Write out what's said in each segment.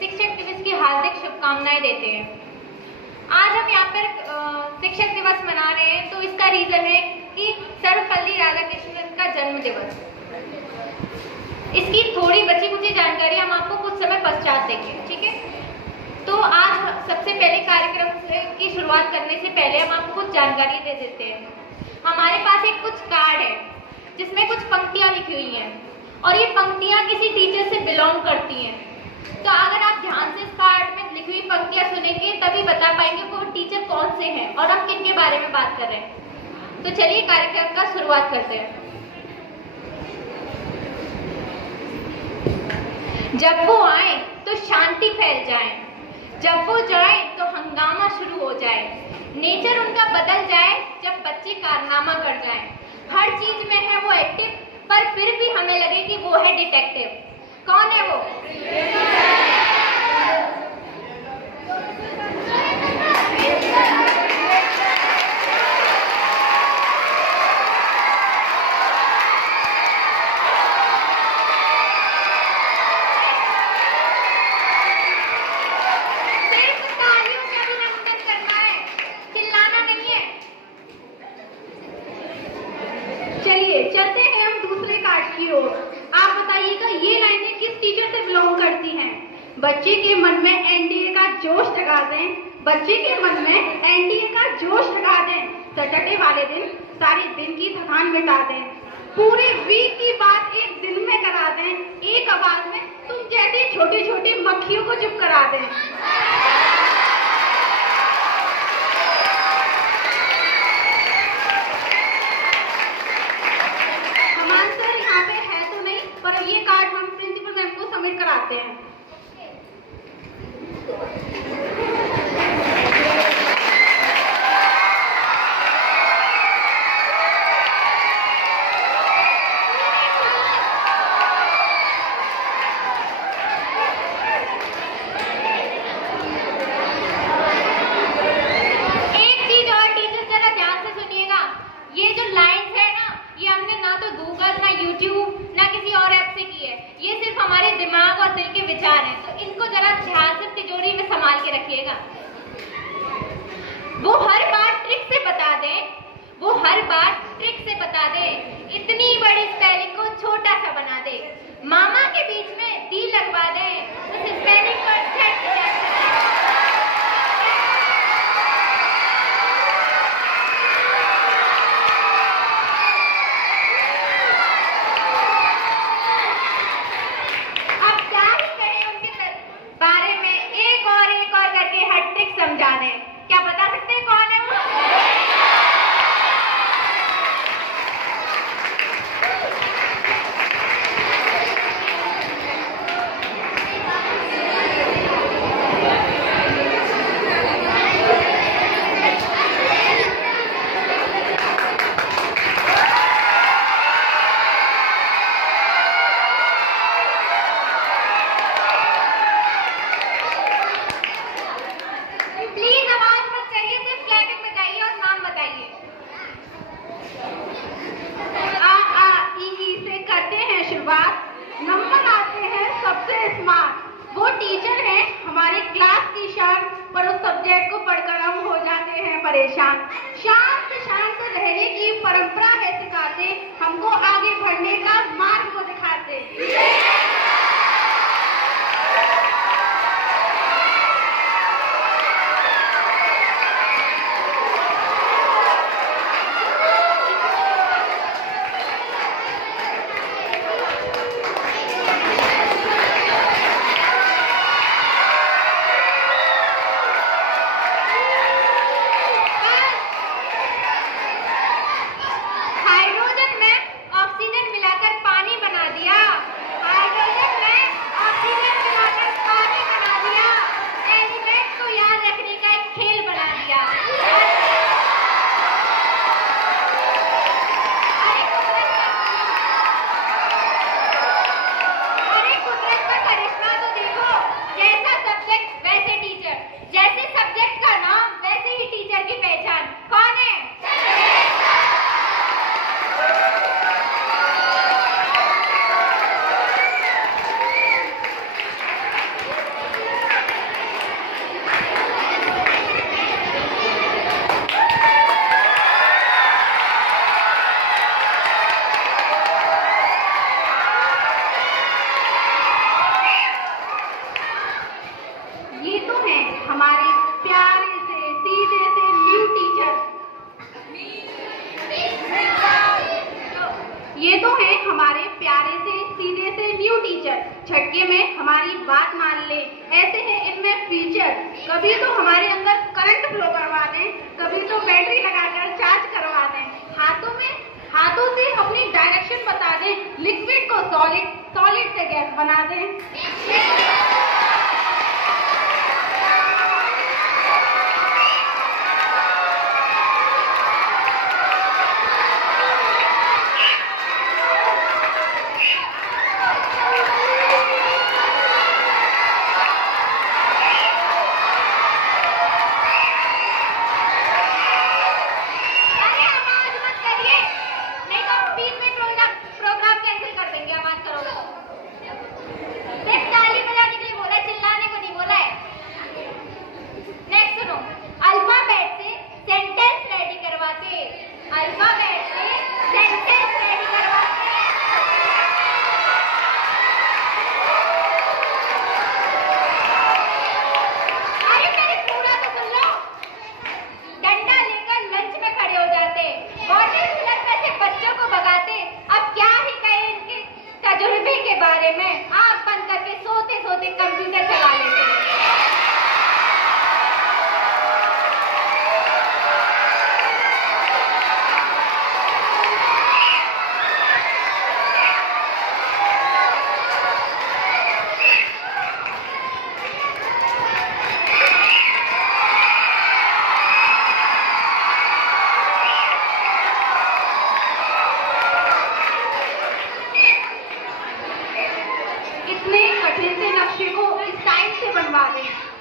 शिक्षक दिवस की हार्दिक शुभकामनाएं देते हैं। आज हम यहाँ पर शिक्षक दिवस मना रहे हैं, तो इसका रीजन है कि सर्वपल्ली राधाकृष्णन का जन्म दिवस। इसकी थोड़ी बची कुछ जानकारी हम आपको कुछ समय पश्चात देंगे, ठीक है। तो आज सबसे पहले कार्यक्रम की शुरुआत करने से पहले हम आपको कुछ जानकारी दे देते हैं। हमारे पास एक कुछ कार्ड है जिसमें कुछ पंक्तियां लिखी हुई हैं और ये पंक्तियां किसी टीचर से बिलोंग करती हैं। तो अगर आप ध्यान से इस कार्ड में लिखी हुई पंक्तियां सुनेंगे तभी बता पाएंगे वो टीचर कौन से हैं और हम किन के बारे में बात कर रहे हैं। तो चलिए कार्यक्रम का शुरुआत करते हैं। जब वो आए तो शांति फैल जाए, जब वो जाए तो हंगामा शुरू हो जाए। नेचर उनका बदल जाए जब बच्चे कारनामा कर जाएं। हर चीज में है वो एक्टिव, पर फिर भी हमें लगे कि वो है डिटेक्टिव। कौन है वो? चलते हैं हम दूसरे कार्ड की ओर। आप बताइएगा ये लाइनें किस टीचर से बिलोंग करती हैं? बच्चे के मन में एनडीए का जोश जगा दें, बच्चे के मन में एनडीए का जोश जगा दें। सैटरडे वाले दिन सारे दिन की थकान मिटा दें, पूरे वीक की बात एक दिन में करा दें। एक आवाज में तुम जैसी छोटी छोटी मक्खियों को चुप करा दें। पर ये कार्ड हम प्रिंसिपल मैम को सबमिट कराते हैं। एक चीज और टीचर जरा ध्यान से सुनिएगा, ये जो लाइन्स है ना, ये हमने ना तो गूगल ना यूट्यूब ना किसी और ऐप से की है। ये सिर्फ हमारे दिमाग और दिल के विचार हैं, तो इनको जरा ध्यान से तिजोरी में संभाल के रखिएगा। वो हर बात ट्रिक से बता दे, वो हर बात ट्रिक से बता दे। इतनी बड़ी स्पेलिंग को छोटा सा बना दे। मामा के बीच में दी लगवा दे, उस स्पेलिंग को झट से याद कर ले। समझा दें, क्या बता सकते हैं कौन है वो? नंबर आते हैं सबसे स्मार्ट। वो टीचर हैं हमारे क्लास की शान, पर उस सब्जेक्ट को पढ़कर हम हो जाते हैं परेशान। शांत शांत रहने की परंपरा है सिखाते, हमको आगे बढ़ने का मार्ग को दिखाते। ऑक्सीजन मिलाकर हमारे प्यारे से सीधे से न्यू टीचर झटके में हमारी बात मान ले। ऐसे हैं इनमें फीचर, कभी तो हमारे अंदर करंट फ्लो करवा दें, कभी तो बैटरी लगाकर चार्ज करवा दें, हाथों से अपनी डायरेक्शन बता दें, लिक्विड को सॉलिड, सॉलिड से गैस बना दें।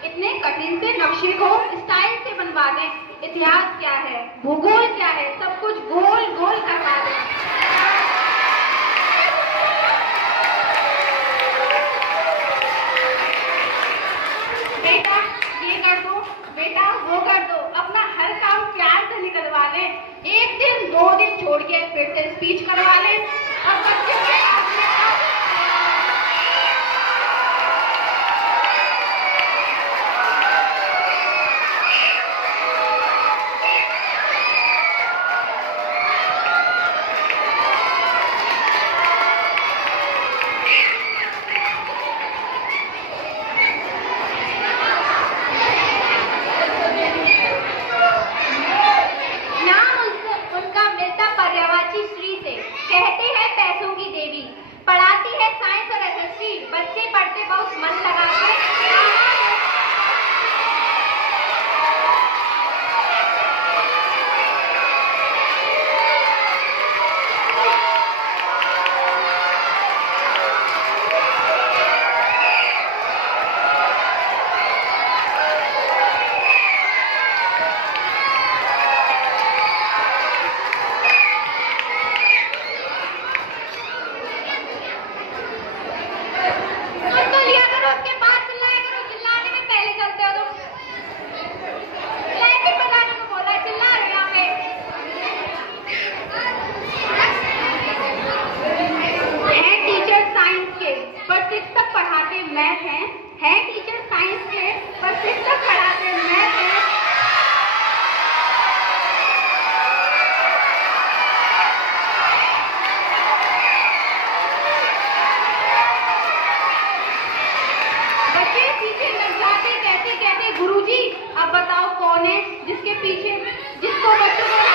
इतने कठिन से नक्शे को स्टाइल से बनवा दें। इतिहास क्या है, भूगोल क्या है, सब कुछ गोल गोल करवा दें। बेटा ये कर दो, बेटा वो कर दो, अपना हर काम प्यार से निकलवा लें। एक दिन 2 दिन छोड़ के फिर से स्पीच करवा लें। अब बच्चे हैं टीचर साइंस के, पर शिक्षक पढ़ाते मैथ हैं। बच्चे पीछे लग जाते कहते कहते गुरुजी अब बताओ कौन है जिसके पीछे, जिसको बच्चों को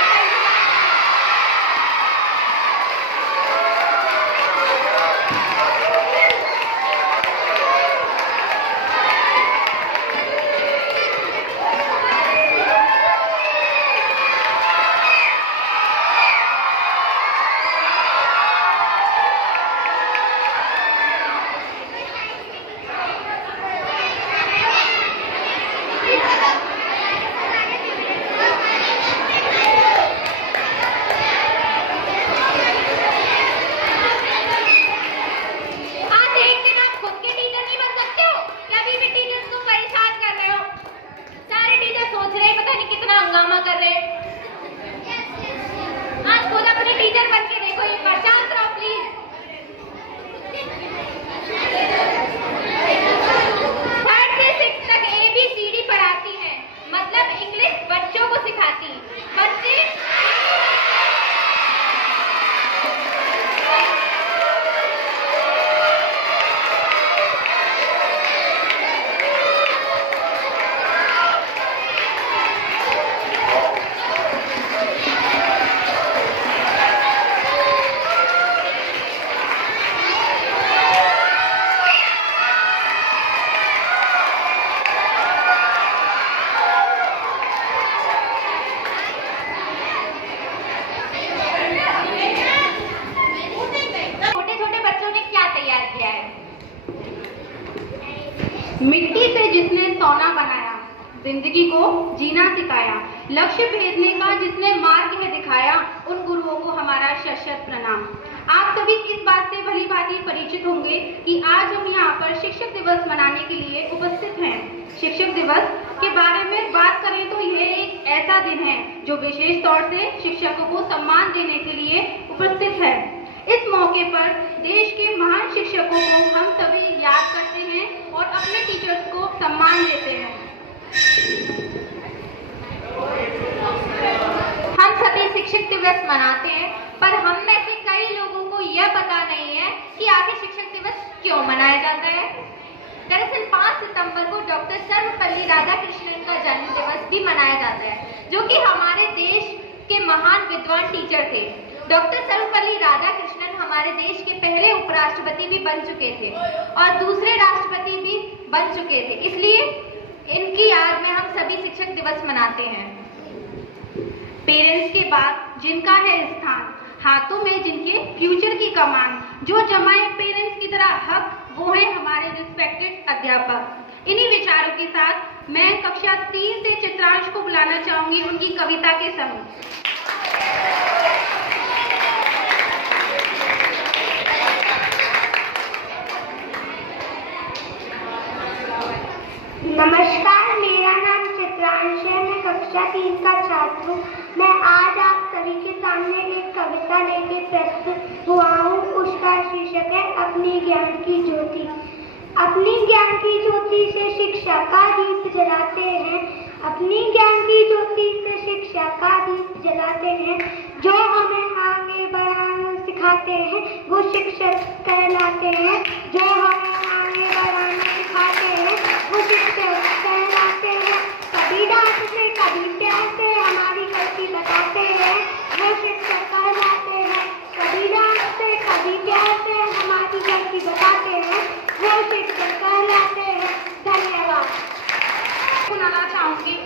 मिट्टी से जिसने सोना बनाया, जिंदगी को जीना सिखाया, लक्ष्य भेदने का जिसने मार्ग में दिखाया, उन गुरुओं को हमारा शत-शत प्रणाम। आप सभी इस बात से भली भांति परिचित होंगे कि आज हम यहाँ पर शिक्षक दिवस मनाने के लिए उपस्थित हैं। शिक्षक दिवस के बारे में बात करें तो यह एक ऐसा दिन है जो विशेष तौर से शिक्षकों को सम्मान देने के लिए उपस्थित है। इस मौके पर देश के महान शिक्षकों को हम सभी याद करते हैं और अपने टीचर्स को सम्मान देते हैं। हम सभी शिक्षक दिवस मनाते हैं, पर हम में से कई लोगों को यह पता नहीं है कि आखिर शिक्षक दिवस क्यों मनाया जाता है। दरअसल 5 सितंबर को डॉक्टर सर्वपल्ली राधाकृष्णन का जन्म दिवस भी मनाया जाता है, जो कि हमारे देश के महान विद्वान टीचर थे। डॉक्टर सर्वपल्ली राधाकृष्णन हमारे देश के पहले उपराष्ट्रपति भी बन चुके थे और दूसरे राष्ट्रपति भी बन चुके थे, इसलिए इनकी याद में हम सभी शिक्षक दिवस मनाते हैं। पेरेंट्स के बाद जिनका है स्थान, हाथों में जिनके फ्यूचर की कमान, जो जमाए पेरेंट्स की तरह हक, वो है हमारे रिस्पेक्टेड अध्यापक। इन्हीं विचारों के साथ मैं कक्षा 3 से चित्रांश को बुलाना चाहूंगी उनकी कविता के समूह। नमस्कार, मेरा नाम चित्रांश है। मैं कक्षा 3 का छात्र हूँ। मैं आज आप सभी के सामने एक कविता लेके प्रस्तुत हुआ हूँ। उसका शीर्षक है अपनी ज्ञान की ज्योति। अपनी ज्ञान की ज्योति से शिक्षा का दीप जलाते हैं। अपनी ज्ञान की ज्योति से शिक्षा का दीप जलाते हैं। जो हमें आगे बढ़ाना सिखाते हैं वो शिक्षक कहलाते हैं। जो हमें आगे बढ़ाना सिखाते हैं वो शिक्षक कहलाते हैं। कभी डांट से कभी प्यार से हमारी गलती बताते हैं वो शिक्षक कहलाते हैं। कभी डांट से कभी प्यार से हमारी गलती बताते हैं वो शिक्षक कहलाते हैं। धन्यवाद। सुनाना चाहूंगी।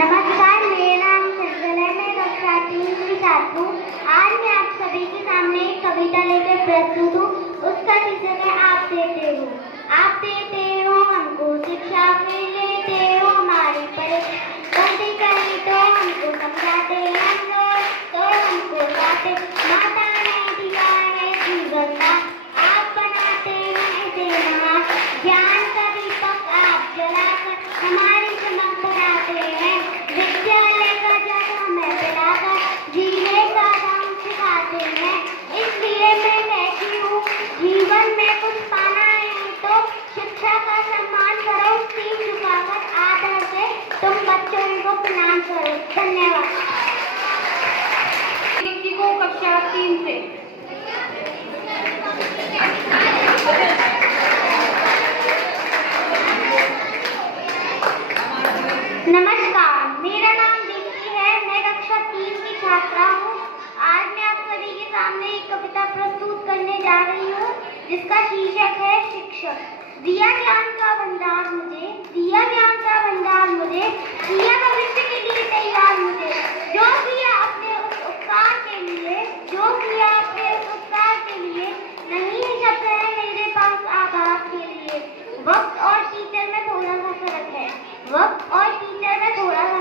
नमस्कार, मेरा नाम सज्जन है। मैं कक्षा 3 की छात्र हूँ। आज मैं आप सभी के सामने एक कविता लेकर प्रस्तुत हूँ। उसका शीर्षक है आप देते हो। आप देते हो हमको शिक्षा, फिर लेते हो हमारी परीक्षा। गलती करें तो हमको समझाते हैं, हम लोग तो हमको लाते। माता ने दिया है जीवन का, आप बनाते हैं इसे महान। ज्ञान का दीपक आप जलाकर हमारी चमक बनाते हैं। विद्यालय का जल हमें पिलाकर जीने का ढंग सिखाते हैं। इसलिए मैं कहती हूँ, जीवन में कुछ पाना है तो शिक्षा का सम्मान करो। सिर झुकाकर आदर से तुम बच्चों को प्रणाम करो। धन्यवाद। किसी को कक्षा 3 से। नमस्कार, मेरा नाम दीप्ति है। मैं कक्षा 3 की छात्रा हूँ। आज मैं आप सभी के सामने एक कविता प्रस्तुत करने जा रही हूँ, जिसका शीर्षक है शिक्षक। दिया ज्ञान का भंडार मुझे, दिया ज्ञान का भंडार मुझे, दिया भविष्य के लिए तैयार मुझे। जो किया अपने उस उपकार के लिए, जो किया अपने उस उपकार के लिए, नहीं है शब्द है मेरे पास आभार के लिए। वक्त और टीचर में थोड़ा सा फर्क है, वक्त और टीचर में थोड़ा सा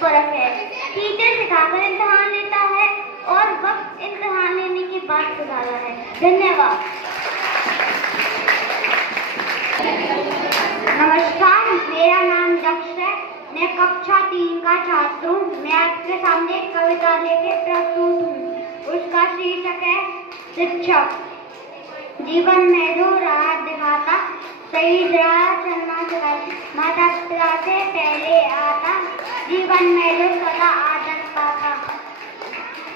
फर्क है। टीचर सिखाकर इम्तिहान लेता है और वक्त इम्तिहान लेने के बाद सुधारा है। धन्यवाद। नमस्कार, मेरा नाम दक्ष है। मैं कक्षा 3 का छात्र हूँ। मैं आपके सामने एक कविता लेके प्रस्तुत हूँ। उसका शीर्षक है शिक्षक। जीवन में जो राह दिखाता, सही राह चलना सिखाता, माता पिता से पहले आता, जीवन में जो सदा आदर पाता,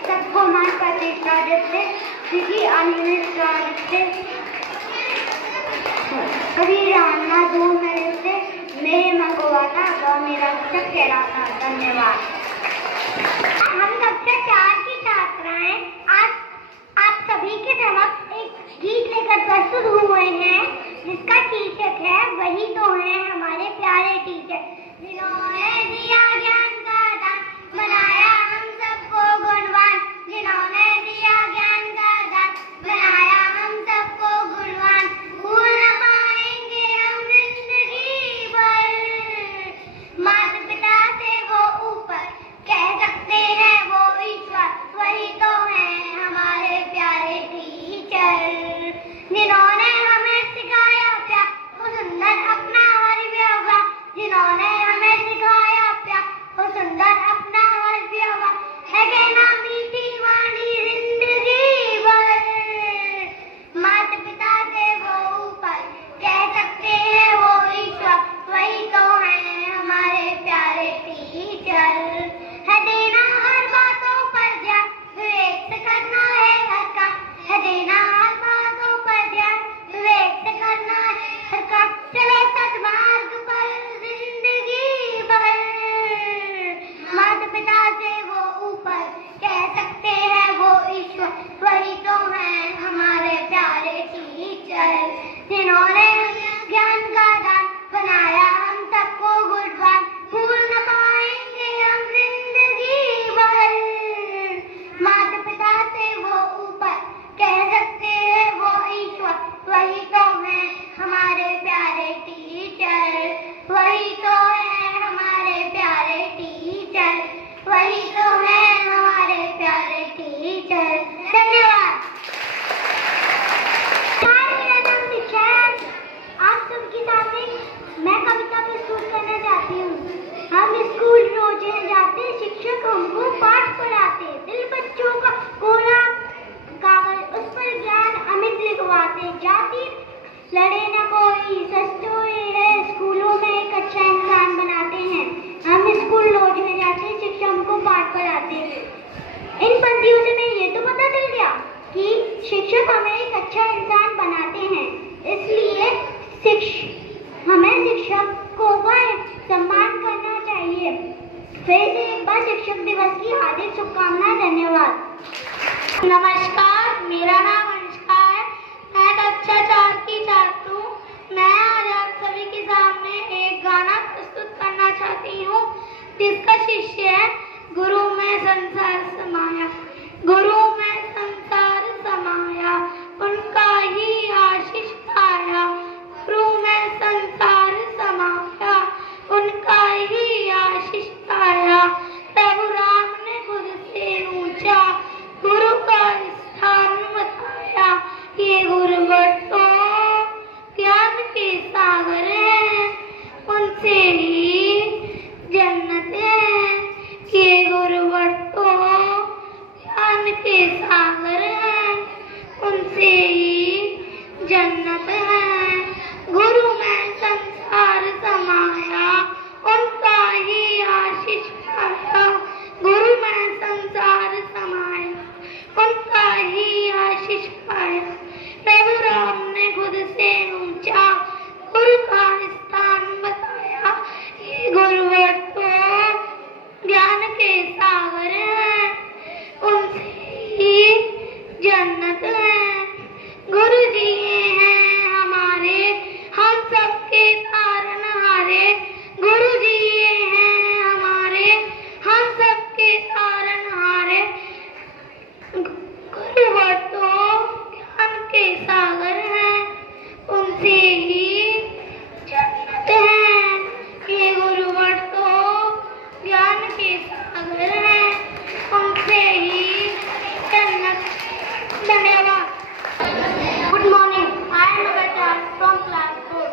सबको मान प्रतिष्ठा देते, सीधी अनिष्ठा देते, कभी रहना दूर न रहते, मेरे मन को आता, वह मेरा शिक्षक कहलाता। धन्यवाद। हम कक्षा 4 की छात्राएं आज आप सभी के समक्ष एक गीत लेकर प्रस्तुत हुए हैं, जिसका शीर्षक है वही तो है हमारे प्यारे टीचर। जिन्होंने दिया ज्ञान का दान, बनाया हम सबको गुणवान। जिन्होंने दिया ज्ञान का दान, बनाया हम सबको गुणवान। भूल न पाएंगे टीचर, जिन्होंने हमें सिखाया प्यार वो सुंदर अपना हर व्यवहार, जिन्होंने हमें सिखाया प्यार वो सुंदर अपना हर व्यवहार, है कहना मीठी वाणी जिंदगी भर, माता पिता से वो ऊपर कह सकते हैं वो ईश्वर, वही तो है हमारे प्यारे टीचर, है देना हर बातों पर ध्यान, विवेक से करना है हर काम, है देना हर बातों पर ध्यान, विवेक से करना है हर काम, चले सद्मार्ग पर जिंदगी भर, माता पिता से वो ऊपर कह सकते हैं वो ईश्वर, वही तो है हमारे प्यारे टीचर, जिन्होंने ज्ञान का दान बनाया हम सबको गुणवान, भूल न पाएंगे हम जिंदगी भर, माता पिता से वो ऊपर कह सकते हैं वो ईश्वर, वही तो है हमारे प्यारे टीचर, वही तो है हमारे प्यारे टीचर, वही तो है हमारे प्यारे टीचर। धन्यवाद। मेरा नाम दीक्षा है। आप सबके सामने मैं कविता प्रस्तुत करना चाहती हूँ। हम स्कूल रोज जाते, शिक्षक हमको पाठ पढ़ाते, दिल बच्चों का कोरा कागज उस पर ज्ञान अमित लिखवाते, जाति लड़े न कोई सच तो ये है स्कूलों में एक अच्छा इंसान बनाते हैं। हम स्कूल रोज जाते, शिक्षक हमको पाठ पढ़ाते। इन पंक्तियों से मैं ये तो पता चल गया कि शिक्षक हमें एक अच्छा इंसान बनाते हैं, इसलिए हमें शिक्षकों का सम्मान करना चाहिए। फिर से एक बार शिक्षक दिवस की हार्दिक शुभकामनाएं। धन्यवाद। नमस्कार, मेरा नाम अनुष्का है। मैं कक्षा 4 की छात्र हूँ। मैं आज आप सभी के सामने एक गाना प्रस्तुत करना चाहती हूँ जिसका शीर्षक है गुरु में संसार समाया। गुरु में संसार समाया, उनका ही आशीष पाया। गुरु में संसार समाया, उनका ही आशीष पाया। प्रभु राम ने खुद से ऊंचा गुरु का स्थान बताया। ये गुरुवर तो ज्ञान के सागर हैं, उनसे ही जन्नत है। ये गुरुवर तो ज्ञान के सागर हैं, उनसे ही जन्नत है। गुरु में संसार समाया, उनका ही आशीष पाया। गुरु में संसार समाया, उनका ही आशीष पाया। प्रभु राम ने खुद से ऊंचा गुरु का स्थान बताया। ये गुरुवर तो ज्ञान के सागर हैं, उनसे ही जन्नत है। गुरु जी हैं हमारे, हम सबके तारनहारे। गुरु जी हैं हमारे, हम सबके तारनहारे। गुरुवर तो ज्ञान के सागर हैं, उनसे ही जन्नत है। ये गुरुवर तो ज्ञान के सागर हैं, उनसे ही जन्नत। धन्यवाद। Good morning. I am Agatha from class 4.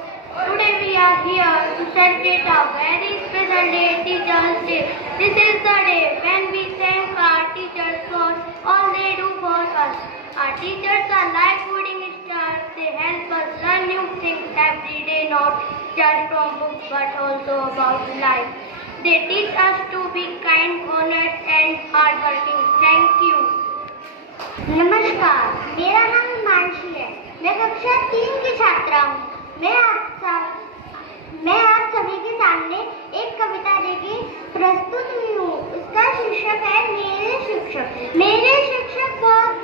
Today we are here to celebrate a very special day, Teachers' Day. This is the day when we thank our teachers for all they do for us. Our teachers are like shooting stars. They help us learn new things every day, not just from books but also about life. They teach us to be kind, honest and hardworking. Thank you. नमस्कार, मेरा नाम हिमांशी है। मैं कक्षा 3 की छात्रा हूँ। मैं आप सभी के सामने एक कविता लेके प्रस्तुत हुई हूँ। उसका शीर्षक है मेरे शिक्षक। मेरे शिक्षक बहुत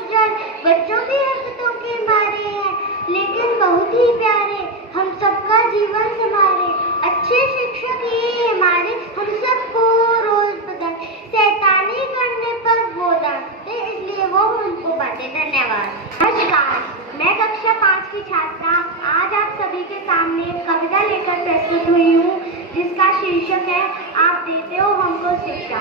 बच्चों की हरकतों के मारे हैं, लेकिन बहुत ही प्यारे, हम सबका जीवन संवारे। अच्छे शिक्षक ये हमारे, हम सबको रोज बदल शैतानी करने पर वो डांटते, इसलिए वो उनको बातें। धन्यवाद। नमस्कार, मैं कक्षा 5 की छात्रा आज आप सभी के सामने एक कविता लेकर प्रस्तुत हुई हूँ जिसका शीर्षक है आप देते हो हमको शिक्षा।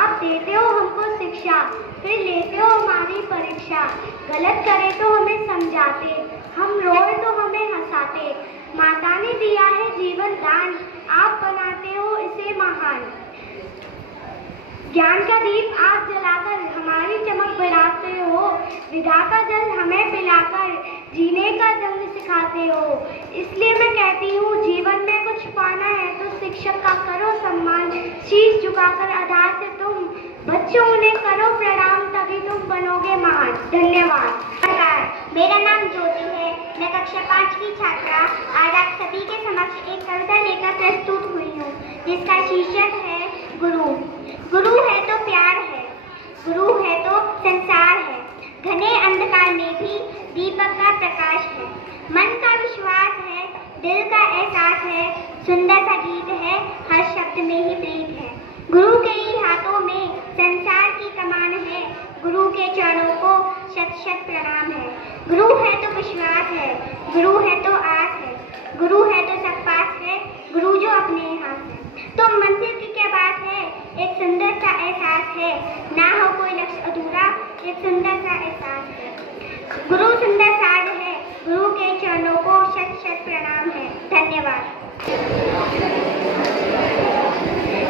आप देते हो हमको शिक्षा। शिक्षा, फिर लेते हो हमारी परीक्षा। गलत करे तो हमें समझाते, हम रोए तो हमें हंसाते। माता ने दिया है जीवन दान, आप बनाते हो इसे महान। ज्ञान का दीप आप जलाकर हमारी चमक बढ़ाते हो, विद्या का जल हमें पिलाकर जीने का जंग सिखाते हो। इसलिए मैं कहती हूँ जीवन में कुछ पाना है तो शिक्षक का करो सम्मान, शीश झुकाकर आधार से तुम बच्चों उन्हें करो प्रणाम, तभी तुम बनोगे महान। धन्यवाद। मेरा नाम ज्योति है, मैं कक्षा 5 की छात्रा आज आप सभी के समक्ष एक कविता लेकर प्रस्तुत हुई हूँ, जिसका शीर्षक है गुरु। गुरु है तो प्यार है, गुरु है तो संसार है, घने अंधकार में भी दीपक का प्रकाश है। मन का विश्वास है, दिल का एहसास है, सुंदर सा गीत है, हर शब्द में ही प्रीत है। गुरु के ही हाथों में संसार की कमान है, गुरु के चरणों को शत शत प्रणाम है। गुरु है तो विश्वास है, गुरु है तो आस है, गुरु है तो सब पास है, गुरु जो अपने हाथ है। तो मंदिर की क्या बात है, एक सुंदर सा एहसास है, ना हो कोई लक्ष्य अधूरा, एक सुंदर सा एहसास है। गुरु सुंदर साज है, गुरु के चरणों को शत शत प्रणाम है। धन्यवाद।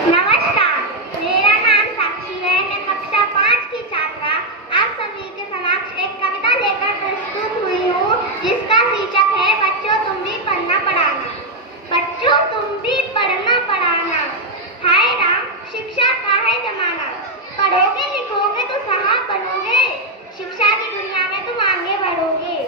नमस्कार, मेरा नाम साक्षी है, मैं कक्षा 5 की छात्रा आप सभी के समक्ष एक कविता लेकर प्रस्तुत हुई हूँ, जिसका शीर्षक है बच्चों तुम भी पढ़ना पढ़ाना। बच्चों तुम भी पढ़ना पढ़ाना, हाय राम शिक्षा का है जमाना। पढ़ोगे लिखोगे तो साहब बनोगे, शिक्षा की दुनिया में तुम आगे बढ़ोगे।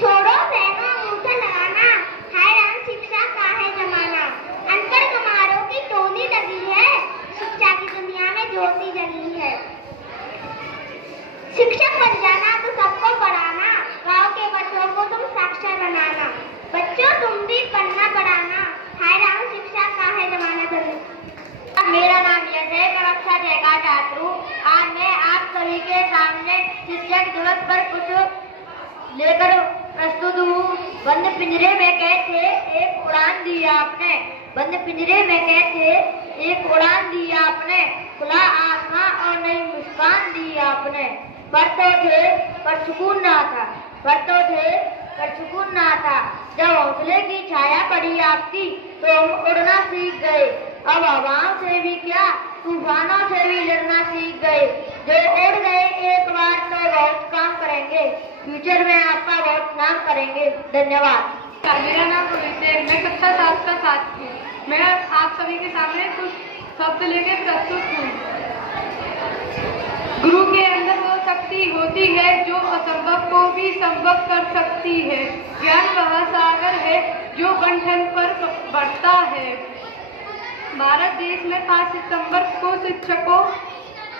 छोड़ो बहनों अंगूठा लगाना, हाय राम शिक्षा का है जमाना। अनपढ़ कमारों की टोली लगी है, शिक्षा की दुनिया में ज्योति जली है। शिक्षक बन जाना तो सबको पढ़ाना, गाँव के बच्चों को तुम साक्षर बनाना। बच्चों तुम भी पढ़ना पढ़ाना, हाय राम शिक्षा का है जमाना बदल। मेरा नाम यश है, मैं कक्षा 6 का छात्र हूँ। आज मैं आप सभी के सामने शिक्षक दिवस पर कुछ लेकर प्रस्तुत हूँ। बंद पिंजरे में कहते एक उड़ान दी आपने, बंद पिंजरे में कहते एक उड़ान दी आपने, खुला आसमां और नई मुस्कान दी आपने। पर तो थे पर सुकून ना था, पर तो थे पर सुकून ना था। जब हौसले की छाया पड़ी आपकी तो हम उड़ना सीख गए। अब हवाओं से भी क्या तूफानों से भी लड़ना सीख गए। जो उड़ गए एक बार तो बहुत काम करेंगे, फ्यूचर में आपका बहुत नाम करेंगे। धन्यवाद। मेरा नाम रोहित है, मैं कक्षा 7 का छात्र हूँ। मैं आप सभी के सामने कुछ शब्द लेकर प्रस्तुत हूँ। गुरु के अंदर वो शक्ति होती है जो असंभव को भी संभव कर सकती है। ज्ञान वह सागर है जो बंधन पर बढ़ता है। भारत देश में 5 सितंबर को शिक्षकों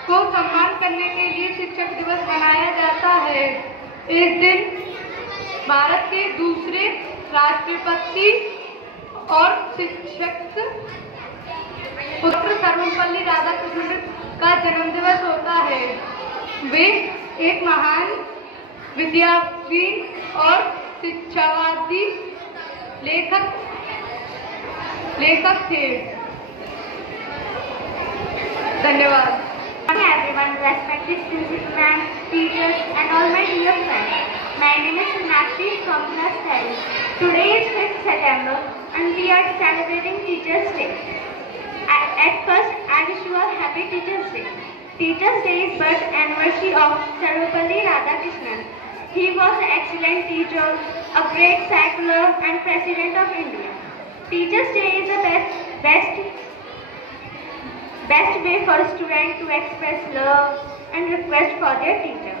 को सम्मान करने के लिए शिक्षक दिवस मनाया जाता है। इस दिन भारत के दूसरे राष्ट्रपति और शिक्षक डॉक्टर सर्वपल्ली राधाकृष्णन का जन्म दिवस होता है। वे एक महान विद्याविद और शिक्षावादी लेखक थे। धन्यवाद। Hi everyone, respected principals, teachers and all my dear friends. My name is Sonakshi from class 10. Today is 5th September and we are celebrating Teachers' Day. At first, I wish you a happy Teachers' Day. Teachers' Day is birth anniversary of Sarvapalli Radhakrishnan. He was an excellent teacher, a great secular and President of India. Teachers' Day is the best way for a student to express love and request for their teacher.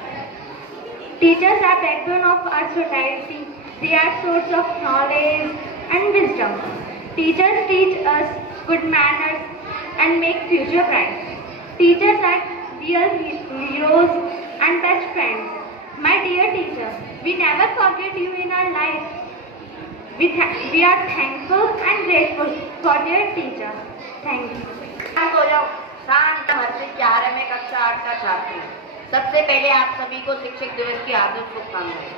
Teachers are backbone of our society. They are source of knowledge and wisdom. Teachers teach us good manners and make future bright. Teachers are real heroes and best friends. My dear teacher, we never forget you in our life. We are thankful and grateful for their teacher. Thank you. शांत विद्यालय में कक्षा 8 का छात्र हूँ। सबसे पहले आप सभी को शिक्षक दिवस की हार्दिक शुभकामनाएं।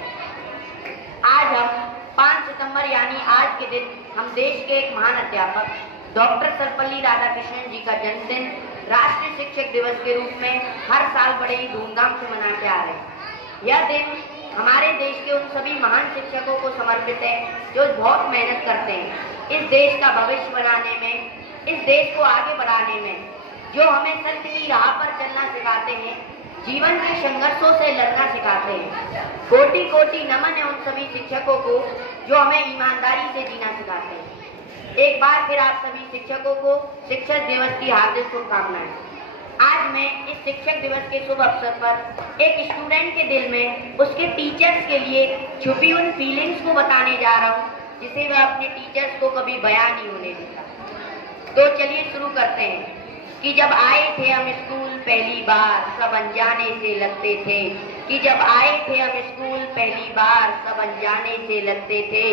आज हम 5 सितंबर यानी आज के दिन हम देश के एक महान अध्यापक डॉक्टर सर्वपल्ली राधाकृष्णन जी का जन्मदिन राष्ट्रीय शिक्षक दिवस के रूप में हर साल बड़े ही धूमधाम से मनाते आ रहे हैं। यह दिन हमारे देश के उन सभी महान शिक्षकों को समर्पित है जो बहुत मेहनत करते हैं इस देश का भविष्य बनाने में, इस देश को आगे बढ़ाने में, जो हमें सत्य की राह पर चलना सिखाते हैं, जीवन के संघर्षों से लड़ना सिखाते हैं। कोटि कोटि नमन है उन सभी शिक्षकों को जो हमें ईमानदारी से जीना सिखाते हैं। एक बार फिर आप सभी शिक्षकों को शिक्षक दिवस की हार्दिक शुभकामनाएं। आज मैं इस शिक्षक दिवस के शुभ अवसर पर एक स्टूडेंट के दिल में उसके टीचर्स के लिए छुपी उन फीलिंग्स को बताने जा रहा हूँ जिसे वह अपने टीचर्स को कभी बयान नहीं होने देता। तो चलिए शुरू करते हैं कि जब आए थे हम स्कूल पहली बार सब अनजाने से लगते थे, कि जब आए थे हम स्कूल पहली बार सब अनजाने से लगते थे,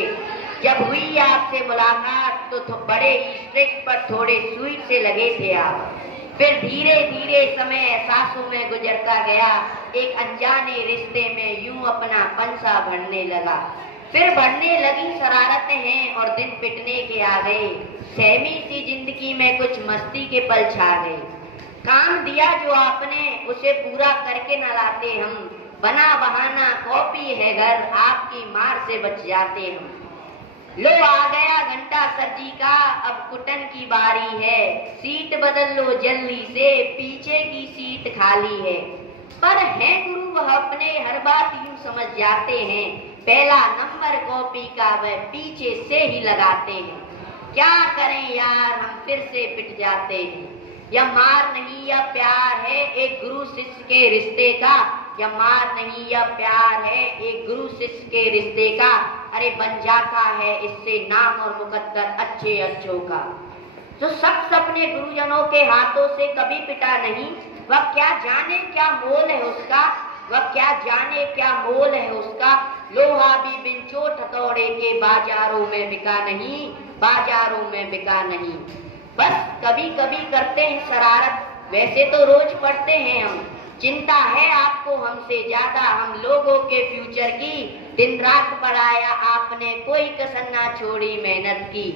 जब हुई आपसे मुलाकात तो बड़े ही स्ट्रिक्ट पर थोड़े स्वीट से लगे थे आप। फिर धीरे धीरे समय एहसासों में गुजरता गया, एक अनजाने रिश्ते में यूं अपना पंसा भरने लगा। फिर बढ़ने लगी शरारतें हैं और दिन पिटने के आ गए, सहमी सी जिंदगी में कुछ मस्ती के पल छा गए। काम दिया जो आपने उसे पूरा करके न लाते हम, बना बहाना कॉपी है घर आपकी मार से बच जाते हम। लो आ गया घंटा सर जी का अब कुटन की बारी है, सीट बदल लो जल्दी से पीछे की सीट खाली है। पर है गुरु वह अपने हर बात यूं समझ जाते हैं, पहला नंबर कॉपी का वह पीछे से ही लगाते हैं। क्या करें यार हम फिर से पिट जाते हैं, यह मार नहीं यह प्यार है एक गुरु शिष्य के रिश्ते का, यह मार नहीं यह प्यार है एक गुरु शिष्य के रिश्ते का। अरे बन जाता है इससे नाम और मुकद्दर अच्छे अच्छों का। जो शख्स अपने गुरुजनों के हाथों से कभी पिटा नहीं, वह क्या जाने क्या मोल है उसका, वह क्या जाने क्या मोल है उसका। लोहा भी बिन चोट हथौड़े के बाजारों में बिका नहीं, बाजारों में बिका नहीं। बस कभी कभी करते हैं शरारत, वैसे तो रोज पढ़ते हैं हम। चिंता है आपको हमसे ज्यादा हम लोगों के फ्यूचर की, दिन रात पढ़ाया आपने कोई कसर ना छोड़ी मेहनत की।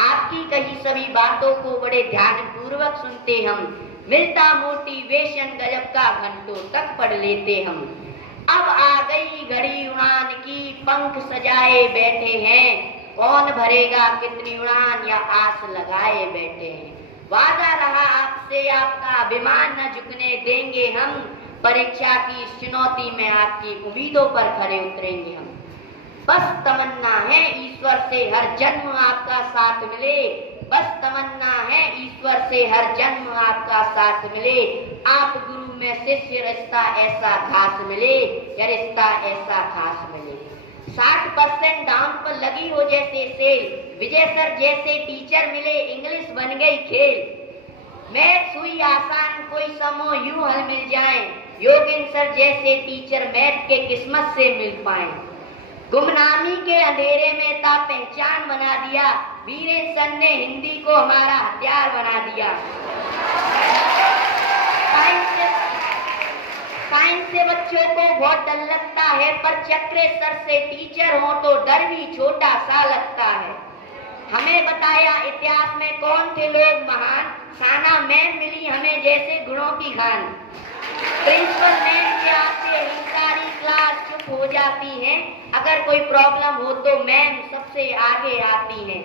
आपकी कही सभी बातों को बड़े ध्यान पूर्वक सुनते हम, मिलता मोटिवेशन गजब का घंटों तक पढ़ लेते हम। अब आ गई घड़ी उड़ान की पंख सजाए बैठे हैं, कौन भरेगा कितनी उड़ान या आस लगाए बैठे हैं। वादा रहा आपसे आपका अभिमान न झुकने देंगे हम, परीक्षा की इस चुनौती में आपकी उम्मीदों पर खरे उतरेंगे हम। बस तमन्ना है ईश्वर से हर जन्म आपका साथ मिले, बस तमन्ना है ईश्वर से हर जन्म आपका साथ मिले। आप गुरु में शिष्य रिश्ता ऐसा खास मिले, या रिश्ता ऐसा खास मिले। 60% डाउन पर लगी हो जैसे सेल, विजय सर जैसे टीचर मिले इंग्लिश बन गई खेल। मैथ्स हुई आसान कोई समो यूं हल मिल जाए, योगेन सर जैसे टीचर मैथ के किस्मत से मिल पाए। गुमनामी के अंधेरे में था पहचान बना दिया, वीरेन सर ने हिंदी को हमारा हथियार बना दिया। साइंस से बच्चों को बहुत डर लगता है, पर चक्रे सर से टीचर हो तो डर भी छोटा सा लगता है। हमें बताया इतिहास में कौन थे लोग महान, साना मैम मिली हमें जैसे गुणों की खान। प्रिंसिपल मैम के आते ही सारी क्लास चुप हो जाती है, अगर कोई प्रॉब्लम हो तो मैम सबसे आगे आती हैं।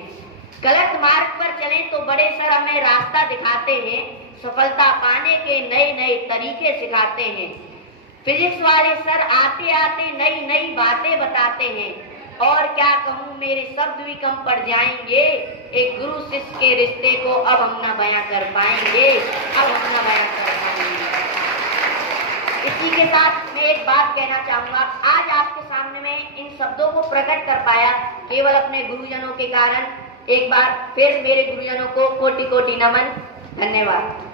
गलत मार्ग पर चलें तो बड़े सर हमें रास्ता दिखाते हैं, सफलता पाने के नए नए तरीके सिखाते हैं। फिजिक्स वाले सर आते आते नई नई बातें बताते हैं, और क्या कहूँ मेरे शब्द भी कम पड़ जाएंगे, एक गुरु शिष्य के रिश्ते को अब हम न बयां कर पाएंगे, अब हम न बयां कर पाएंगे। इसी के साथ मैं एक बात कहना चाहूँगा, आज आपके सामने मैं इन शब्दों को प्रकट कर पाया केवल अपने गुरुजनों के कारण। एक बार फिर मेरे गुरुजनों को कोटि कोटि नमन, धन्यवाद।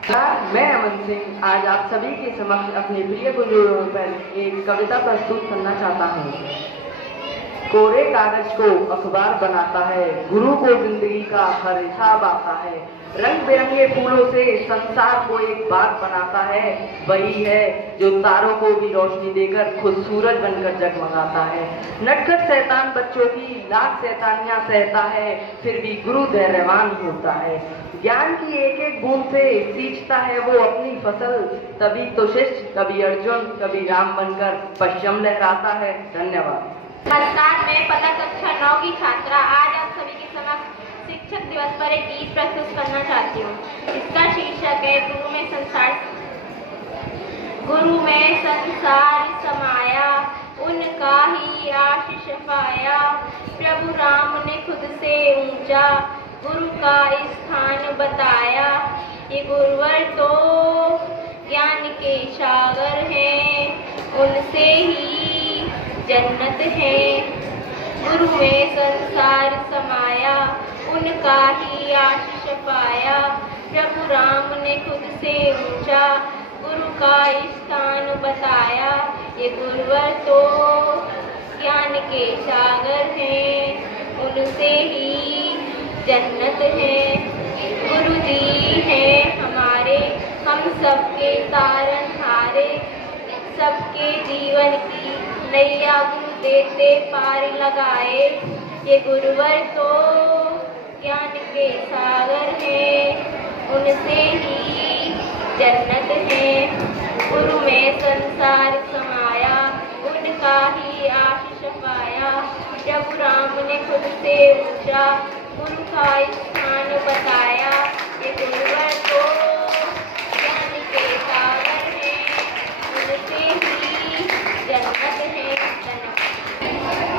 मैं अमन सिंह आज आप सभी के समक्ष अपने प्रिय गुरुओं पर एक कविता प्रस्तुत करना चाहता हूँ। कोरे कागज को अखबार बनाता है, गुरु को जिंदगी का हर हिसाब आता है। रंग बिरंगे फूलों से संसार को एक बाग बनाता है, वही है जो तारों को भी रोशनी देकर खुद सूरज बनकर जगमगाता है। नटखट शैतान बच्चों की लाख शैतानियां सहता है, फिर भी गुरु धैर्यवान होता है। ज्ञान की एक एक बूंद से सींचता है वो अपनी फसल, तभी तो शिष्य कभी अर्जुन कभी राम बनकर पश्चिम लहराता है। धन्यवाद। नमस्कार, मैं पता कक्षा 9 की छात्रा आज आप सभी के समक्ष शिक्षक दिवस पर एक गीत प्रस्तुत करना चाहती हूँ। इसका शीर्षक है गुरु में संसार समाया, उनका ही आशीष पाया। प्रभु राम ने खुद से ऊंचा गुरु का स्थान बताया। ये गुरुवर तो ज्ञान के सागर हैं, उनसे ही जन्नत है। गुरु में संसार समाया, उनका ही आशीष पाया। प्रभु राम ने खुद से ऊंचा गुरु का स्थान बताया। ये गुरुवर तो ज्ञान के सागर हैं, उनसे ही जन्नत है। गुरु जी हैं हमारे, हम सबके तारनहारे, सबके जीवन की नैया गुरु देते पार लगाए। ये गुरुवर तो ज्ञान के सागर हैं, उनसे ही जन्नत है। गुरु में संसार समाया, उनका ही आशीष पाया। प्रभु राम ने खुद से ऊंचा गुरु का स्थान बताया। ये गुरुवर तो ज्ञान के सागर हैं, उनसे ही जन्नत है।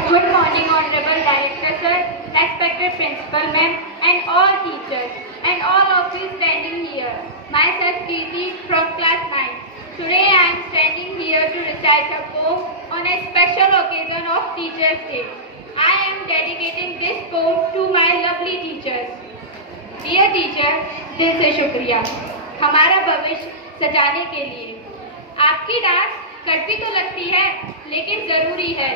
Good morning, Honorable Director Sir, respected Principal Ma'am, and all teachers, and all of you standing here. Myself Kirti from class 9. Today I am standing here to recite a poem on a special occasion of Teachers' Day. I am dedicating this poem to my lovely teachers. Dear teacher, दिल से शुक्रिया हमारा भविष्य सजाने के लिए। आपकी डांट कड़वी तो लगती है लेकिन जरूरी है।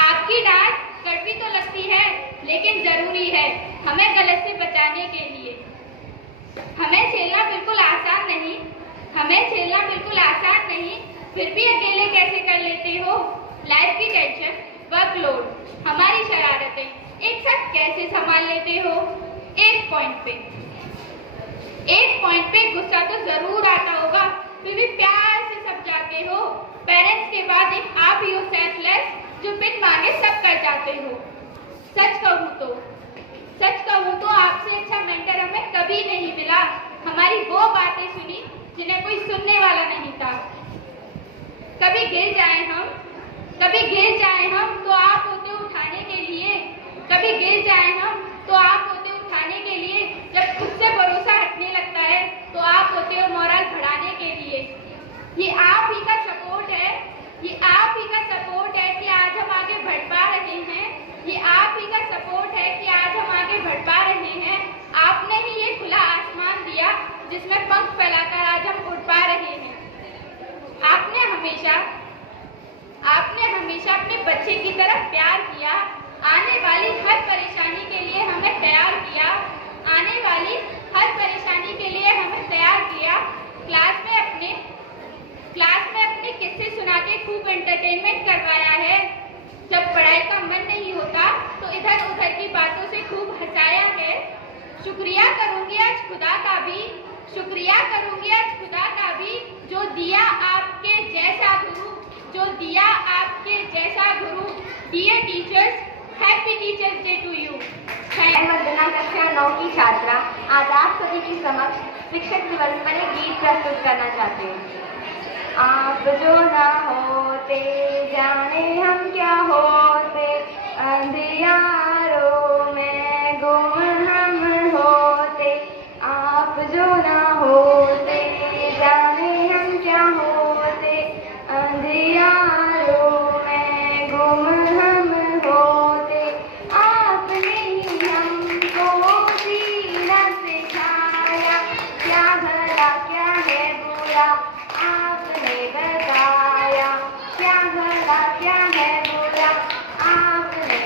आपकी डांट कड़वी तो लगती है लेकिन जरूरी है हमें गलत से बचाने के लिए। हमें झेलना बिल्कुल आसान नहीं, फिर भी अकेले कैसे कर लेते हो। लाइफ की टेंशन, वर्कलोड, हमारी शरारतें एक साथ कैसे संभाल लेते हो। एक पॉइंट पे गुस्सा तो जरूर आता होगा, फिर भी प्यार से समझाते हो। पेरेंट्स के बाद एक आप ही हो सेल्फलेस, जो बिन मांगे सब कर जाते हो। सच कहूँ तो आपसे अच्छा मेंटर हमें कभी नहीं मिला। हमारी वो बातें सुनी जिन्हें कोई सुनने वाला नहीं था। कभी गिर जाए हम तो आप होते उठाने के लिए। कभी गिर जाए हम तो आप होते उठाने के लिए। जब खुद से भरोसा हटने लगता है तो आप होते हो मोरल बढ़ाने के लिए। ये आप ही का सपोर्ट है कि आज हम आगे बढ़ पा रहे हैं। ये आप ही का सपोर्ट है कि आज हम आगे बढ़ पा रहे हैं। आपने ही ये खुला आसमान दिया जिसमें पंख फैलाकर आज हम उड़ पा रहे हैं। आपने हमेशा अपने बच्चे की तरह प्यार किया। आने वाली हर परेशानी के लिए हमें तैयार किया। क्लास में अपने किस्से सुना के खूब एंटरटेनमेंट करवाया है। जब पढ़ाई का मन नहीं होता तो इधर उधर की बातों से खूब हंसाया है। शुक्रिया करूंगी आज खुदा का भी जो दिया आपके जैसा गुरु। Dear teachers, happy teachers day to you. मैं वंदना कक्षा 9 की छात्रा आज आप सभी के समक्ष शिक्षक दिवस पर एक गीत प्रस्तुत करना चाहती हूँ। आप जो ना होते जाने हम क्या होते, अंधियारों में गुम हम होते। आप जो ना होते जाने हम क्या होते, अंधियारों में गुम हम होते। आपने ही हमको जीना सिखाया, क्या भला क्या है बुरा आपने बताया। क्या भला क्या है बुरा आपने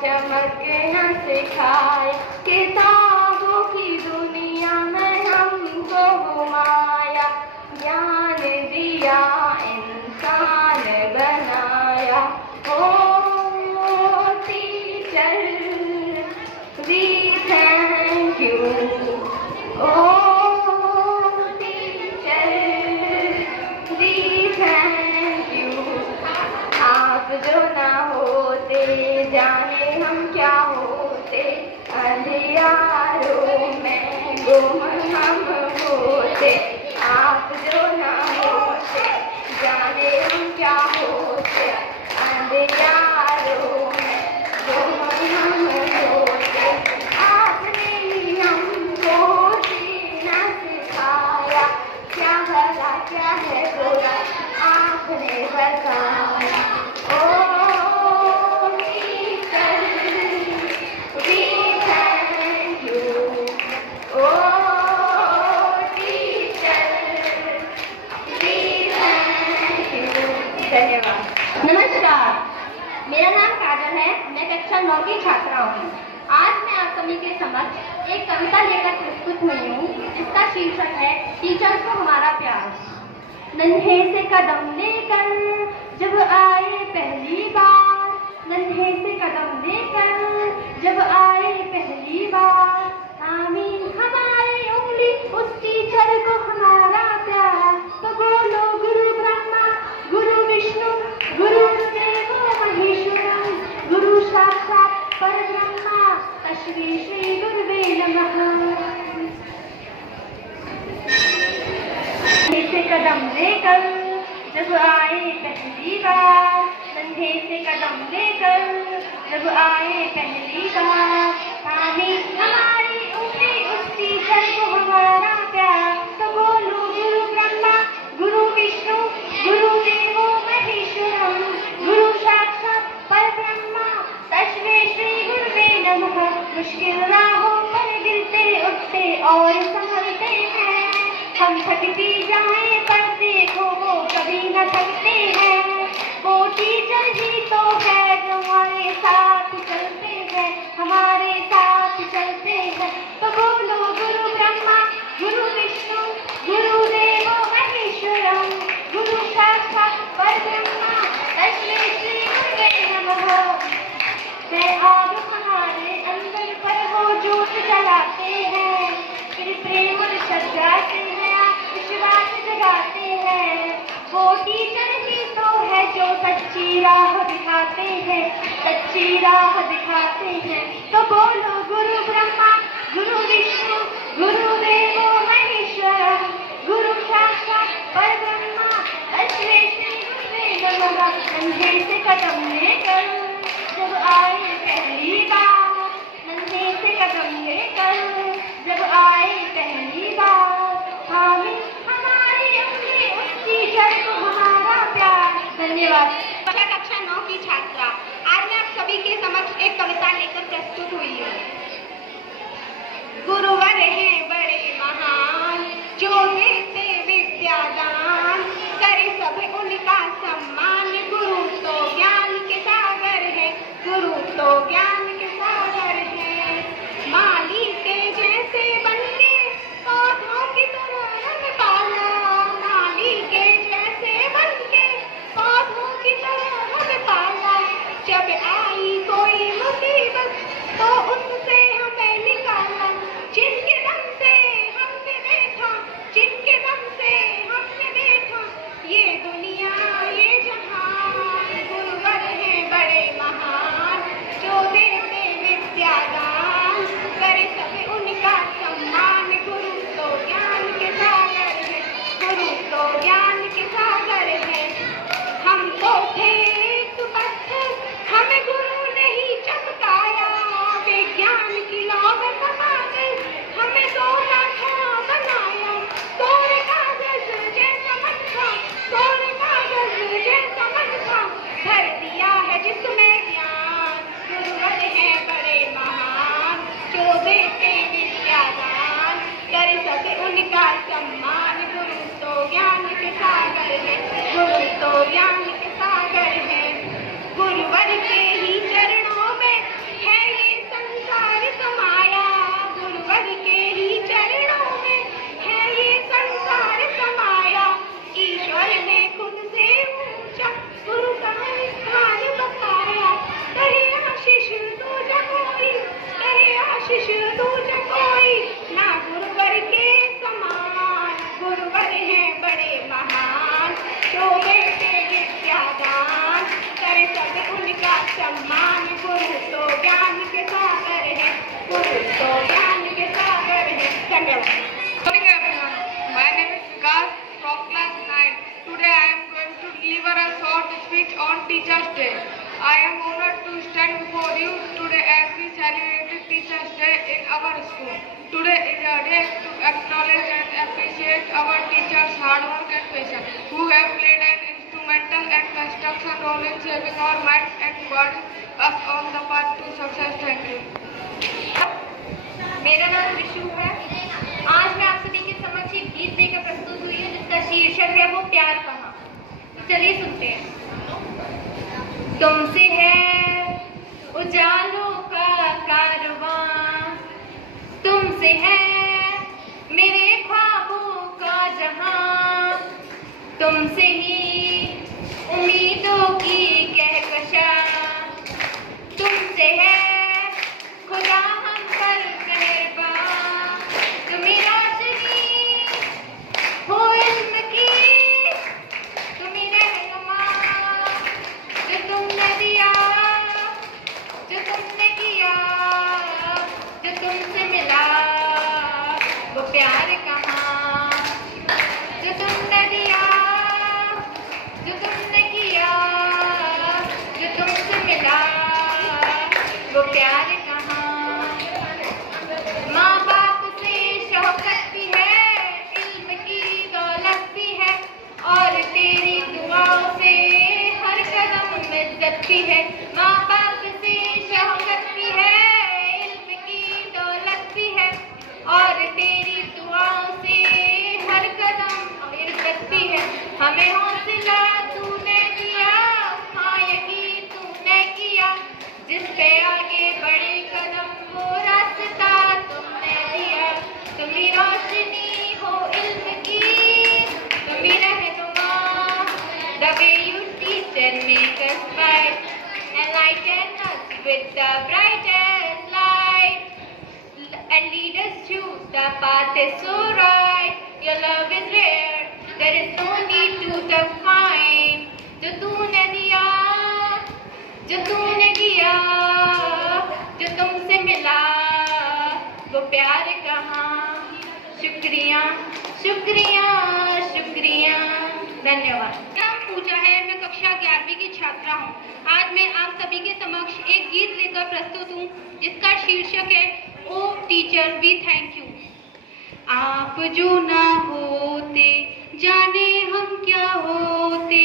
चमक न सिखाए, किताबों की दुनिया में हमको घुमाया, ज्ञान दिया इंसान बनाया। Oh teacher we thank you, oh teacher we thank you. आप जो ना होते जाने हम क्या होते, अंधियारों में गुम हम होते। आप जो ना होते जाने हम क्या होते, अंधियारों में गुम हम होते। आपने ही हमको जीना सिखाया, क्या भला क्या है बुरा आपने बताया। Oh teacher we thank you, oh teacher we thank you. धन्यवाद। नमस्कार, मेरा नाम काजल है। मैं कक्षा 9 की छात्रा हूँ। आज मैं आप सभी के समक्ष एक कविता लेकर प्रस्तुत हुई हूँ, जिसका शीर्षक है टीचर्स को हमारा प्यार। नन्हे से कदम लेकर जब आए पहली बार, नन्हे से कदम लेकर जब आए पहली बार, आमीन हमारी उंगली उस टीचर को हमारा प्यार। तो बोलो गुरु ब्रह्मा गुरु विष्णु गुरुदेव महेश्वरम, गुरु साक्षात परब्रह्मा तस्मै श्री गुरुवे नमः। से कदम लेकर जब आए पहली बार, नन्हे से कदम लेकर जब आए पहली बार, आमीन हमारी उंगली उस टीचर को हमारा प्यार। तो बोलो गुरु ब्रह्मा गुरु विष्णु गुरुदेव महेश्वरम, गुरु साक्षात परब्रह्मा तस्मै श्री गुरुवे नमः। मुश्किल राहों पर गिरते उठते और संभलते हैं, हम थकती जाए पर देखो वो कभी न थकते हैं। वो टीचर ही तो है जो हमारे साथ चलते हैं, हमारे साथ चलते हैं। तो बोलो गुरु ब्रह्मा गुरु विष्णु गुरुदेव महेश्वरम, गुरु साक्षात परब्रह्मा तस्मै श्री गुरुवे नमः। वे आग हमारे अंदर पर वो जोत जलाते हैं, फिर प्रेम सजाते हैं, विश्वास जगाते हैं। वो टीचर ही तो है जो सच्ची राह दिखाते हैं, सच्ची राह दिखाते हैं। तो बोलो गुरु ब्रह्मा गुरु विष्णु गुरुदेव महेश्वरम, गुरु साक्षात परब्रह्मा तस्मै श्री गुरुवे नमः। नन्हे से कदम लेकर जब आए पहली बार, नन्हे से कदम लेकर जब आए पहली बार, आमीन हमारी उंगली उस टीचर को हमारा प्यार। धन्यवाद। कक्षा 9 की छात्रा, आज मैं आप सभी के समक्ष एक कविता लेकर प्रस्तुत हुई हूँ। गुरुवर हैं बड़े महान जो देते विद्यादान, करे सब उनका सम्मान। गुरु तो ज्ञान के सागर है, गुरु तो ज्ञान के सागर है। माली के जैसे बनके पौधों की तरह रंग पाला, माली के जैसे बनके पौधों की तरह रंग पाला। जब आई कोई मुसीबत तो ज्ञान के सागर हैं। धन्यवाद। Good morning everyone. My name is Vikas from class 9. Today I am going to deliver a short speech on Teachers' Day. I am honored to stand before you today as we celebrate Teachers' Day in our school. Today is a day to acknowledge and appreciate our teachers' hard work and patience, who have played an instrumental and construction role in shaping our minds and guiding us on the path to success. Thank you. मेरा नाम विशु है। आज मैं आप सभी के समक्ष एक गीत लेकर प्रस्तुत हुई हूँ जिसका शीर्षक है वो प्यार कहाँ। तो चलिए सुनते हैं। तुमसे है उजालों का कारवां, तुमसे है मेरे ख्वाबों का जहां, तुमसे ही उम्मीदों की कहकशां, तुमसे है खुदा हम पर मेहरबान, तुम्हें रोशनी हो इल्म की, तुम्हें रहनुमा जो तुमने दिया, जो तुमने किया, जो तुमसे मिला वो प्यार कहाँ, जो तुमने दिया, जो तुमने किया, जो तुमसे मिला वो प्यार कहाँ। माँ बाप से शौकत भी है, इल्म की दौलत भी है, और तेरी दुआओं से हर कदम इज्जत भी है। माँ बाप से शौकत भी है, इल्म की दौलत भी है, और तेरी दुआओं से हर कदम इज्जत भी है। हमें हौसला तूने दिया, हाँ यही तूने किया, जिस पे आगे बड़े कदम वो रास्ता तुमने दिया। तुम्ही रोशनी हो इल्म की, तुम्ही रहनुमा, the way you teach and make us bright, enlighten us with the brightest light, and lead us to the path is so right. Your love is rare, there is no need to define. जो तूने दिया, जो तूने किया, जो तुमसे मिला वो प्यार कहाँ। शुक्रिया शुक्रिया शुक्रिया। धन्यवाद। नाम पूजा है, मैं कक्षा 11वीं की छात्रा हूँ। आज मैं आप सभी के समक्ष एक गीत लेकर प्रस्तुत हूँ जिसका शीर्षक है ओ टीचर वी थैंक यू। आप जो ना होते जाने हम क्या होते,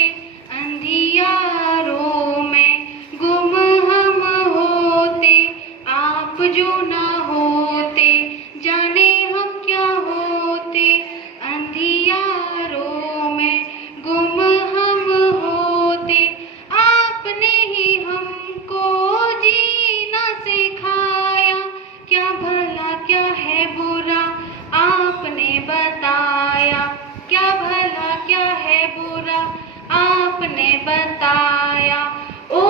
अंधियारों में गुम हम होते। आप जो ना होते जाने हम क्या होते, अंधियारों में गुम हम होते। आपने ही हमको जीना सिखाया, क्या भला क्या है बुरा आपने बताया, क्या भला क्या है बुरा आपने बताया। Oh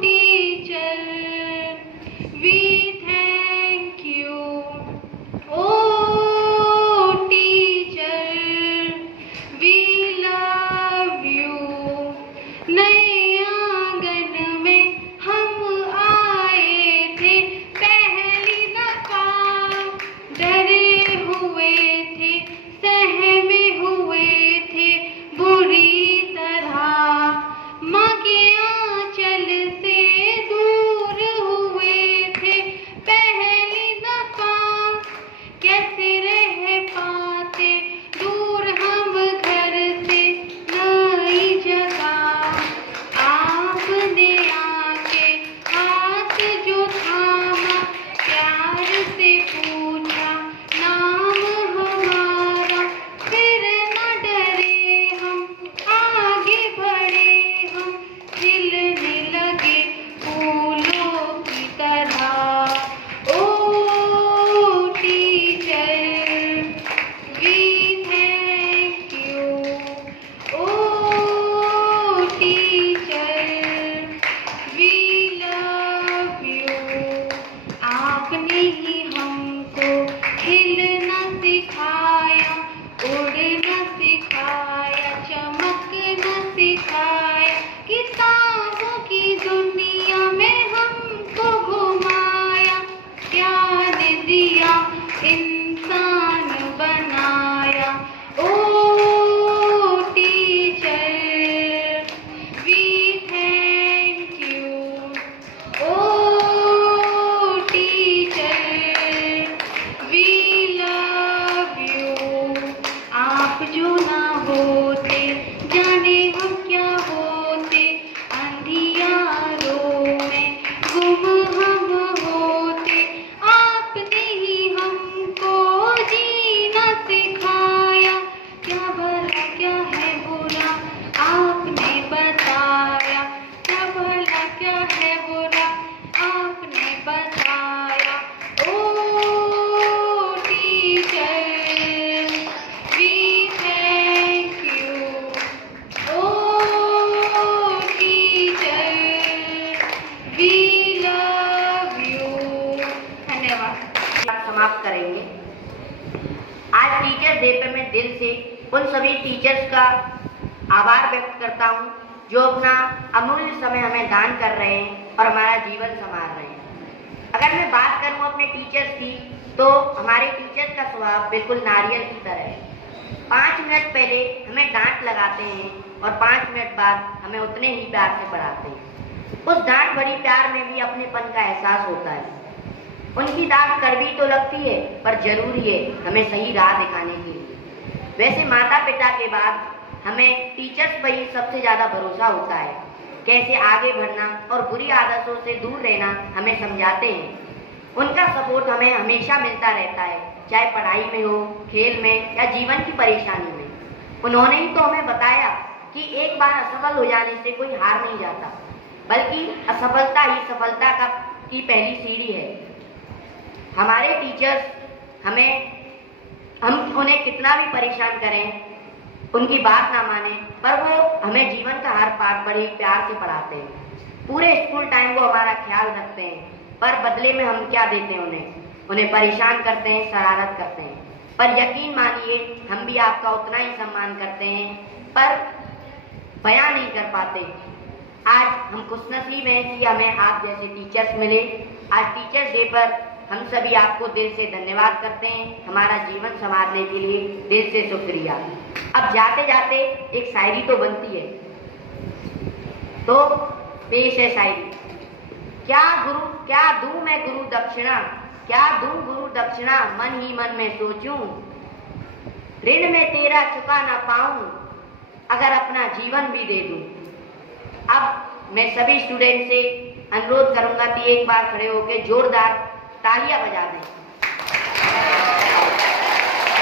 teacher we thank you, oh teacher we love you. नए आंगन में हम आए थे पहली दफा, डरे हुए थे सहमे हुए थे बुरी तरह। दिल से उन सभी टीचर्स का आभार व्यक्त करता हूँ जो अपना अमूल्य समय हमें दान कर रहे हैं और हमारा जीवन संवार रहे हैं। अगर मैं बात करूँ अपने टीचर्स की, तो हमारे टीचर्स का स्वभाव बिल्कुल नारियल की तरह है। 5 मिनट पहले हमें डांट लगाते हैं और 5 मिनट बाद हमें उतने ही प्यार से पढ़ाते हैं। उस डांट भरी प्यार में भी अपनेपन का एहसास होता है। उनकी डांट कड़वी तो लगती है, पर जरूरी है हमें सही राह दिखाने के लिए। वैसे माता पिता के बाद हमें टीचर्स पर ही सबसे ज़्यादा भरोसा होता है। कैसे आगे बढ़ना और बुरी आदतों से दूर रहना हमें समझाते हैं। उनका सपोर्ट हमें हमेशा मिलता रहता है, चाहे पढ़ाई में हो, खेल में या जीवन की परेशानी में। उन्होंने ही तो हमें बताया कि एक बार असफल हो जाने से कोई हार नहीं जाता, बल्कि असफलता ही सफलता की पहली सीढ़ी है। हमारे टीचर्स हम उन्हें कितना भी परेशान करें, उनकी बात ना माने, पर वो हमें जीवन का हर पाठ बड़े प्यार से पढ़ाते हैं। पूरे स्कूल टाइम वो हमारा ख्याल रखते हैं, पर बदले में हम क्या देते हैं उन्हें परेशान करते हैं, शरारत करते हैं। पर यकीन मानिए हम भी आपका उतना ही सम्मान करते हैं, पर बयां नहीं कर पाते। आज हम खुशनसीब हैं कि हमें आप जैसे टीचर्स मिले। आज टीचर्स डे पर हम सभी आपको दिल से धन्यवाद करते हैं। हमारा जीवन संवारने के लिए दिल से शुक्रिया। अब जाते जाते एक शायरी तो बनती है, तो पेश है शायरी। क्या दूं मैं गुरु दक्षिणा, क्या दूं गुरु दक्षिणा, मन ही मन में सोचूं। ऋण में तेरा चुका ना पाऊं, अगर अपना जीवन भी दे दूं। अब मैं सभी स्टूडेंट से अनुरोध करूंगा कि एक बार खड़े होकर जोरदार तालियां बजा दें।